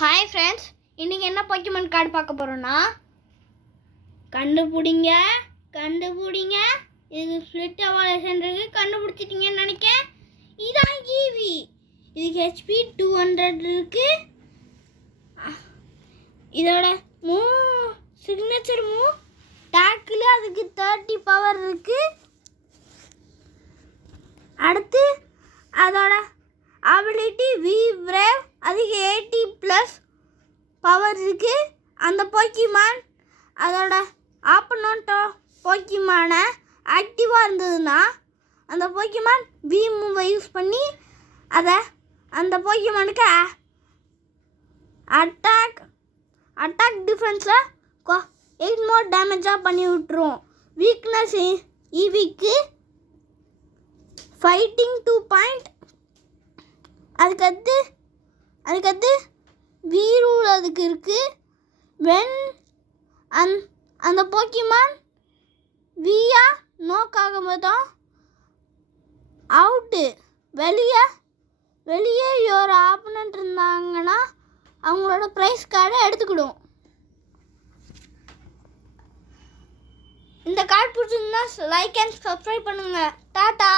Hi friends, இன்றைக்கி என்ன Pokemon card பார்க்க போகிறோன்னா, கண்டுபிடிங்க. இது ஸ்பிளிட் எவாலுவேஷன் இருக்குது, கண்டுபிடிச்சிட்டிங்கன்னு நினைக்கிறேன். இதான் ஈவி. இதுக்கு ஹெச்பி 200 இருக்குது. இதோட சிக்னேச்சர் மூவ் டேக்கில் அதுக்கு 30 பவர் இருக்குது. அடுத்து அதோட அபிலிட்டி வி பிரேவ், அதுக்கு 80+ பவர் இருக்குது. அந்த போக்கிமான் அதோட ஆப்பனோட்டோ போக்கிமானை ஆக்டிவாக இருந்ததுன்னா அந்த போக்கிமான் வி மூவை யூஸ் பண்ணி அந்த போக்கிமானுக்கு அட்டாக் டிஃபென்ஸில் 8 மோர் டேமேஜாக பண்ணி விட்டுரும். வீக்னஸ் ஈவிக்கு ஃபைட்டிங் 2 பாயிண்ட். அதுக்கடுத்து வீரூல் அதுக்கு இருக்குது. வென் அந்த போக்கிமான் வியா நோக்காகும் போதும் அவுட்டு வெளியே ஒரு ஆப்பனண்ட் இருந்தாங்கன்னா அவங்களோட ப்ரைஸ் கார்டை எடுத்துக்கிடும். இந்த கார்டு பிடிச்சிருந்தா லைக் அண்ட் சப்ஸ்கிரைப் பண்ணுங்கள். டாட்டா.